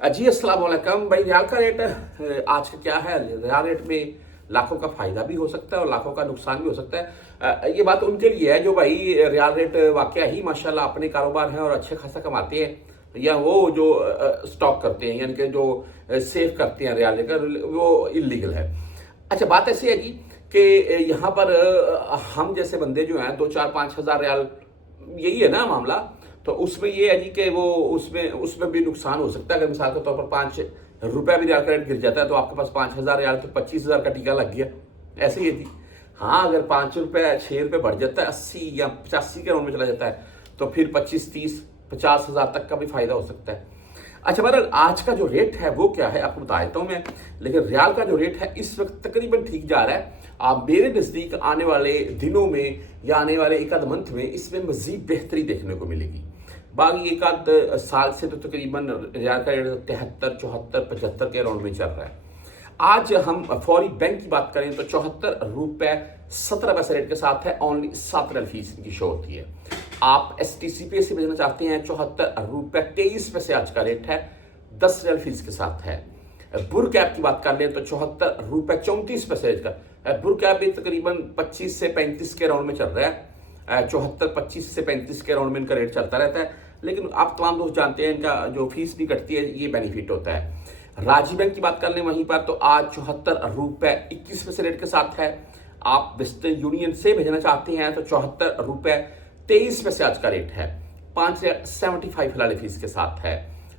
जी अस्सलाम वालेकुम भाई। रियाल का रेट आज का क्या है? रियाल रेट में लाखों का फायदा भी हो सकता है और लाखों का नुकसान भी हो सकता है। ये बात उनके लिए है जो भाई रियाल रेट वाकया ही माशाल्लाह अपने कारोबार है और अच्छे खासा कमाते हैं, या वो जो स्टॉक करते हैं यानी कि जो सेव करते हैं रियाल रेट का, वो इलीगल है। अच्छा, बात ऐसी है जी कि यहाँ पर हम जैसे बंदे जो हैं 2 4 5 हज़ार रियाल, यही है ना मामला। तो उसमें ये है जी कि वो उसमें उसमें भी नुकसान हो सकता है। अगर मिसाल के तौर पर 5 रुपया भी रियाल का रेट गिर जाता है तो आपके पास 5 हज़ार रियाल तो 25 हज़ार का टीका लग गया। ऐसे ही है जी। हाँ, अगर 5 रुपये 6 रुपये बढ़ जाता है, 80 या 85 के राउंड में चला जाता है, तो फिर 25 30 50 हज़ार तक का भी फायदा हो सकता है। अच्छा, बहरहाल आज का जो रेट है वो क्या है आपको बता देता हूं मैं। लेकिन रियाल का जो रेट है इस वक्त तकरीबन ठीक जा रहा है। आप मेरे नजदीक आने वाले दिनों में या आने वाले एक आध मंथ में इसमें मजीद बेहतरी देखने को मिलेगी। बाकी एक आध साल से तो तकरीबन रियाल का रेट 73 74 75 के राउंड में चल रहा है। आज हम फौरी बैंक की बात करें तो 74 रुपए 17 पैसे रेट के साथ है। ओनली 7 रियाल फीस की शो होती है। आप STCP से भेजना चाहते हैं 74 रुपए 23 पैसे आज का रेट है, 10 रियाल फीस के साथ है। बुर कैप की बात कर लें तो 74 रुपए 34 पैसे रेट का बुर कैप भी तकरीबन 25 से 35 के राउंड में चल रहा है। 74 25 से 35 के राउंड में इनका रेट चलता रहता है। लेकिन आप तमाम दोस्त जानते हैं इनका जो फीस भी कटती है ये बेनिफिट होता है। राजी बैंक की बात कर लें वहीं पर तो आज 74 रुपए 21 पैसे रेट के साथ है। आप वेस्टर्न यूनियन से भेजना चाहते हैं तो 74 रुपए 23 पैसे आज का रेट है, 5.75 फिलहाल फीस के साथ है।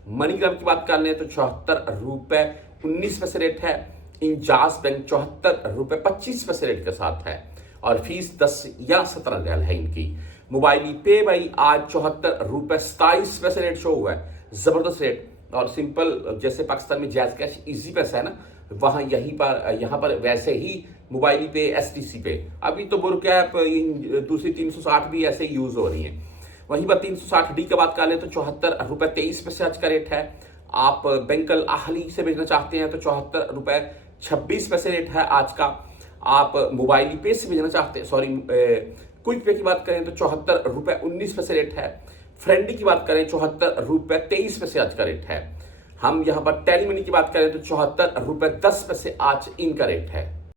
मनीग्राम की बात कर लें तो 74 रुपए 19 पैसे रेट है। इंजाज बैंक 74 रुपए 25 पैसे रेट के साथ है और फीस 10 या 17 रियाल है इनकी। मोबाइल पे भाई आज 74 रुपए 27 पैसे रेट शो हुआ है, जबरदस्त रेट। और सिंपल जैसे पाकिस्तान में जैज कैश इजी पैसा है ना, वहां यहाँ पर वैसे ही मोबाइल पे STC पे अभी तो बुर कैप दूसरी 360 भी ऐसे ही यूज हो रही है। वहीं पर 360D की बात कर ले तो 74 रुपए 23 पैसे आज का रेट है। आप बैंकल आहली से भेजना चाहते हैं तो 74 रुपए 26 पैसे रेट है आज का। आप मोबाइल पे से भेजना चाहते हैं, सॉरी क्विक पे की बात करें तो 74 रुपए 19 पैसे रेट है। फ्रेंडी की बात करें 74 रुपए 23 पैसे आज का रेट है। हम यहाँ पर टेलीमनी की बात करें तो 74 रुपए 10 पैसे आज इनका रेट है।